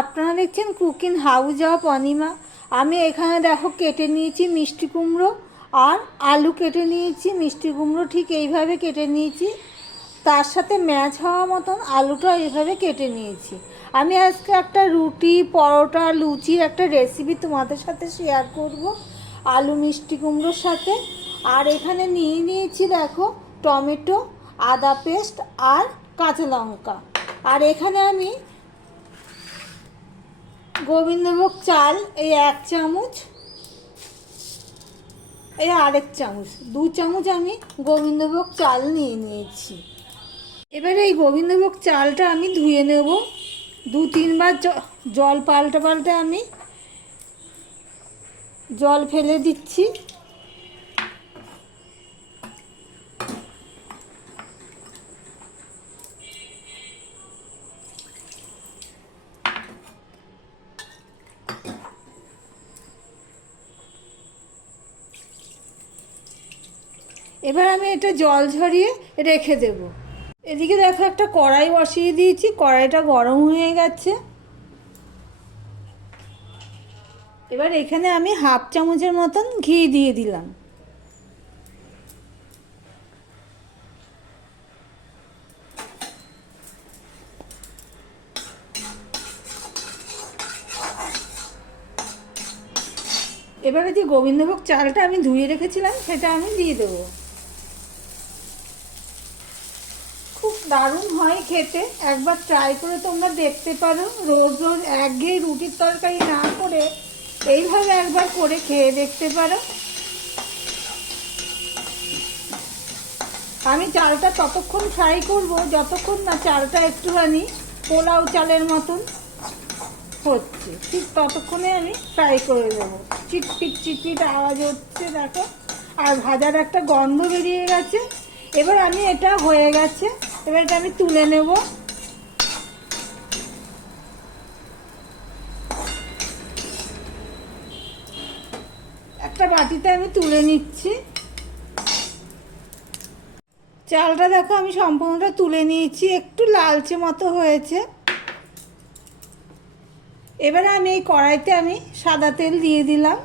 আপনারা দেখছেন cooking house of Anima. আমি এখানে দেখো কেটে নিয়েছি মিষ্টি কুমড়ো আর আলু কেটে নিয়েছি, মিষ্টি কুমড়ো ঠিক এইভাবে কেটে নিয়েছি। তার সাথে ম্যাচ হওয়া মতন আলুটা এইভাবে কেটে নিয়েছি। আমি আজকে একটা রুটি, পরোটা লুচির একটা রেসিপি তোমাদের সাথে শেয়ার করব আলু, মিষ্টি কুমড়োর সাথে। আর এখানে নিয়ে নিয়েছি দেখো টমেটো, আদা পেস্ট আর কাঁচা লঙ্কা। আর এখানে আমি গোবিন্দভোগ চাল, এই এক চামচ। এই আরেক চামচ। দু চামচ আমি গোবিন্দভোগ চাল নিয়ে নিয়েছি। এবারে এই গোবিন্দভোগ চালটা আমি ধুয়ে নেব। দু তিনবার জল পাল্টে পাল্টে আমি জল ফেলে দিচ্ছি। এবার আমি এটা জল ঝরিয়ে রেখে দেব। এদিকে দেখো একটা কড়াই বসিয়ে দিয়েছি, কড়াইটা গরম হয়ে গেছে। এবার এখানে আমি হাফ চামচের মতন ঘি দিয়ে দিলাম। এবারে যে গোবিন্দভোগ চালটা আমি ধুয়ে রেখেছিলাম, সেটা আমি দিয়ে দেবো। দারুণ হয় খেতে। একবার ট্রাই করে তোমরা দেখতে পারো। রোজ রোজ একঘেয়ে রুটির তরকারি না করে এইভাবে একবার করে খেয়ে দেখতে পারো। আমি চালটা ততক্ষণ ফ্রাই করব, যতক্ষণ না চালটা একটুখানি পোলাও চালের মতন হচ্ছে। ঠিক ততক্ষণে আমি ফ্রাই করে দেবো চিটপিট চিটপিট আওয়াজ হচ্ছে, দেখো। আর ভাজার একটা গন্ধ বেরিয়ে গেছে। এবার আমি এটা হয়ে গেছে। এবার এটা আমি তুলে নেব। একটা বাটিতে আমি তুলে নিচ্ছি। চালটা দেখো, আমি সম্পূর্ণটা তুলে নিয়েছি। একটু লালচে মতো হয়েছে। এবারে আমি এই কড়াইতে আমি সাদা তেল দিয়ে দিলাম।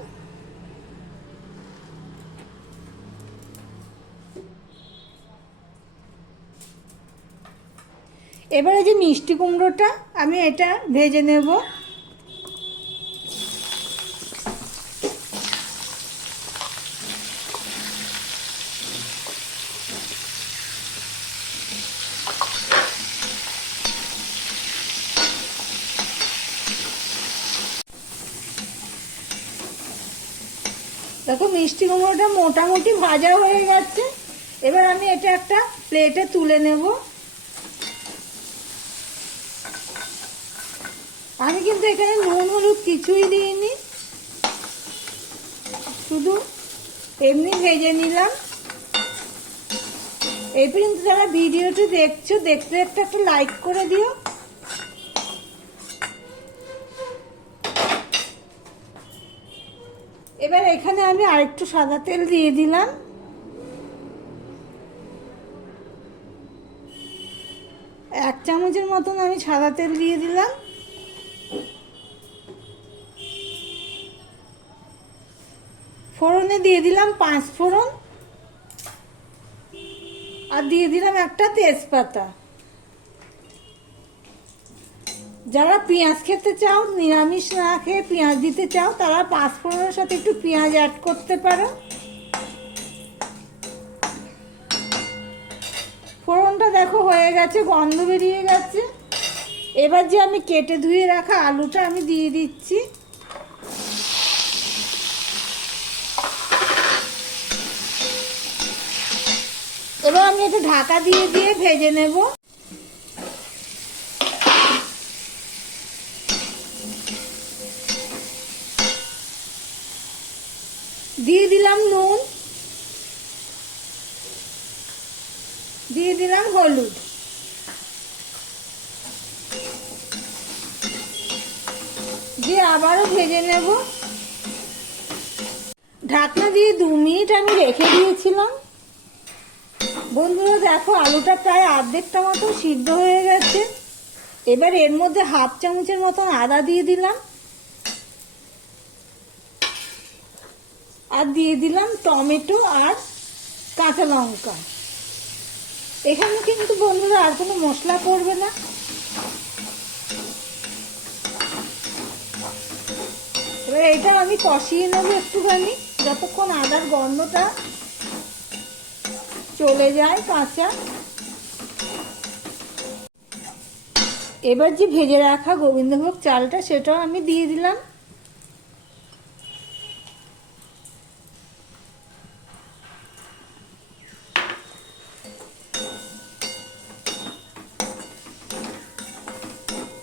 এবারে যে মিষ্টি কুমড়োটা, আমি এটা ভেজে নেব। দেখো, মিষ্টি কুমড়োটা মোটামুটি ভাজা হয়ে গেছে। এবার আমি এটা একটা প্লেটে তুলে নেব। আমি কিন্তু এখানে নুন, হলুদ কিছুই দিইনি। শুধু এমনি ভেজে নিলাম। এই পর্যন্ত যারা ভিডিওটি দেখছ, দেখতে একটা একটা লাইক করে দিও। এবার এখানে আমি আরেকটু সাদা তেল দিয়ে দিলাম। এক চামচের মতন আমি সাদা তেল দিয়ে দিলাম। ফোড়নে দিয়ে দিলাম পাঁচ ফোড়ন। আর দিয়ে দিলাম একটা তেজপাতা। যারা পেঁয়াজ খেতে চাও, নিরামিষ না খেয়ে পেঁয়াজ দিতে চাও, তারা পাঁচ ফোড়নের সাথে একটু পেঁয়াজ অ্যাড করতে পারো। ফোড়নটা দেখো হয়ে গেছে, গন্ধ বেরিয়ে গেছে। এবার যে আমি কেটে ধুয়ে রাখা আলুটা আমি দিয়ে দিচ্ছি। এবার আমি একটু ঢাকা দিয়ে দিয়ে ভেজে নেব। দিয়ে দিলাম নুন। দিয়ে দিলাম হলুদ। দিয়ে আবারও ভেজে নেব। ঢাকনা দিয়ে দু মিনিট আমি রেখে দিয়েছিলাম। বন্ধুরা, দেখো, আলুটা প্রায় অর্ধেকটা মতো সিদ্ধ হয়ে গেছে। এবার এর মধ্যে হাফ চামচের মতন আদা দিয়ে দিলাম। আর দিয়ে দিলাম টমেটো আর কাঁচা লঙ্কা। এখানে কিন্তু বন্ধুরা আর কোনো মশলা করবে না। এবার এটা আমি কষিয়ে নেব একটুখানি, যতক্ষণ আদার গন্ধটা চলে যায় কাঁচা। এবার যে ভেজে রাখা গোবিন্দভোগ চালটা, সেটাও আমি দিয়ে দিলাম।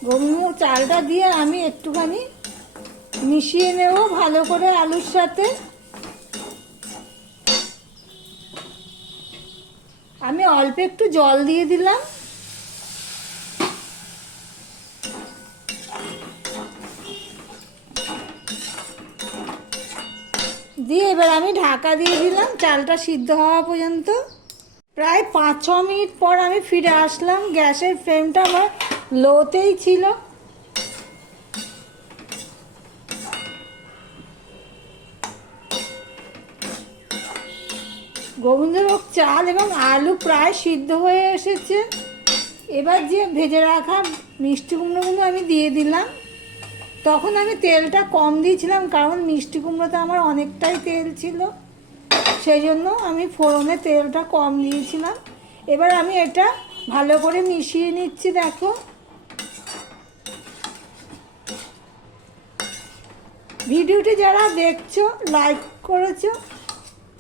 গোবিন্দভোগ চালটা দিয়ে আমি একটুখানি মিশিয়ে নেব ভালো করে আলুর সাথে। আমি অল্প একটু জল দিয়ে দিলাম। দিয়ে এবার আমি ঢাকা দিয়ে দিলাম, চালটা সিদ্ধ হওয়া পর্যন্ত। প্রায় পাঁচ ছ মিনিট পর আমি ফিরে আসলাম, গ্যাসের ফ্লেমটা আমার লোতেই ছিল। গোবিন্দভোগ চাল এবং আলু প্রায় সিদ্ধ হয়ে এসেছে। এবার যে ভেজে রাখা মিষ্টি কুমড়োগুলো আমি দিয়ে দিলাম। তখন আমি তেলটা কম দিয়েছিলাম, কারণ মিষ্টি কুমড়োতে আমার অনেকটাই তেল ছিল। সেই জন্য আমি ফোড়নে তেলটা কম দিয়েছিলাম। এবার আমি এটা ভালো করে মিশিয়ে নিচ্ছি, দেখো। ভিডিওটি যারা দেখছ, লাইক করেছ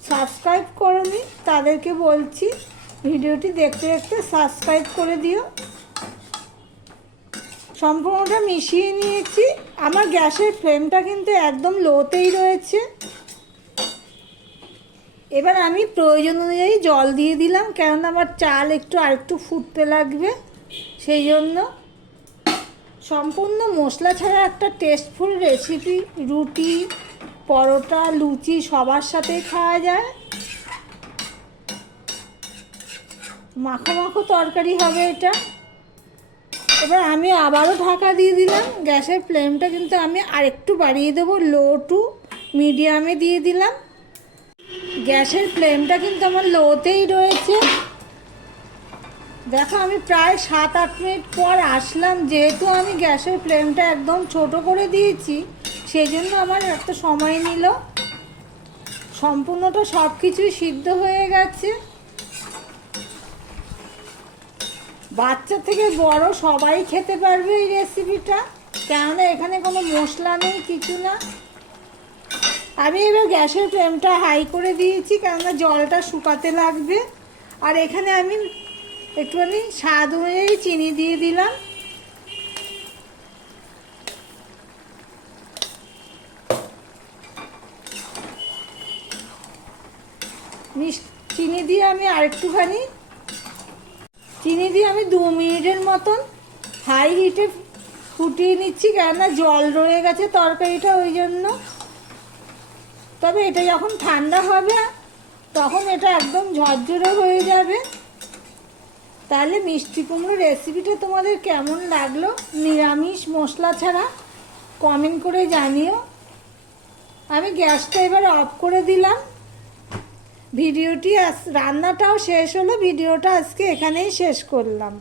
সাবস্ক্রাইব করনি, তাদেরকে বলছি ভিডিওটি দেখতে দেখতে সাবস্ক্রাইব করে দিও। সম্পূর্ণটা মিশিয়ে নিয়েছি। আমার গ্যাসের ফ্লেমটা কিন্তু একদম লোতেই রয়েছে। এবার আমি প্রয়োজন অনুযায়ী জল দিয়ে দিলাম, কেননা আমার চাল একটু আরেকটু ফুটতে লাগবে। সেই জন্য সম্পূর্ণ মশলা ছাড়া একটা টেস্টফুল রেসিপি রুটি পরোটা, লুচি সবার সাথেই খাওয়া যায়। মাখো মাখো তরকারি হবে এটা। এবার আমি আবারও ঢাকা দিয়ে দিলাম। গ্যাসের ফ্লেমটা কিন্তু আমি আরেকটু বাড়িয়ে দেবো, লো টু মিডিয়ামে দিয়ে দিলাম। গ্যাসের ফ্লেমটা কিন্তু আমার লোতেই রয়েছে। দেখো, আমি প্রায় সাত আট মিনিট পর আসলাম। যেহেতু আমি গ্যাসের ফ্লেমটা একদম ছোট করে দিয়েছি সেই জন্য আমার এত সময় নিল। সম্পূর্ণটা সব কিছুই সিদ্ধ হয়ে গেছে। বাচ্চা থেকে বড় সবাই খেতে পারবে এই রেসিপিটা কেননা এখানে কোনো মশলা নেই, কিছু না। আমি এবার গ্যাসের ফ্লেমটা হাই করে দিয়েছি, কেননা জলটা শুকাতে লাগবে। আর এখানে আমি একটুখানি স্বাদ অনুযায়ী চিনি দিয়ে দিলাম। চিনি দিয়ে আমি আরেকটুখানি চিনি দিয়ে আমি দু মিনিটের মতন হাই হিটে ফুটিয়ে নিচ্ছি, কেননা জল রয়ে গেছে তরকারিটা, ওই জন্য। তবে এটা যখন ঠান্ডা হবে, তখন এটা একদম ঝরঝরে হয়ে যাবে। তাহলে মিষ্টি কুমড়ো রেসিপিটা তোমাদের কেমন লাগল? নিরামিষ মশলা ছাড়া কমেন্ট করে জানিও। আমি গ্যাসটা এবার অফ করে দিলাম। ভিডিওটি আজ রান্নাটাও শেষ হলো ভিডিওটা আজকে এখানেই শেষ করলাম।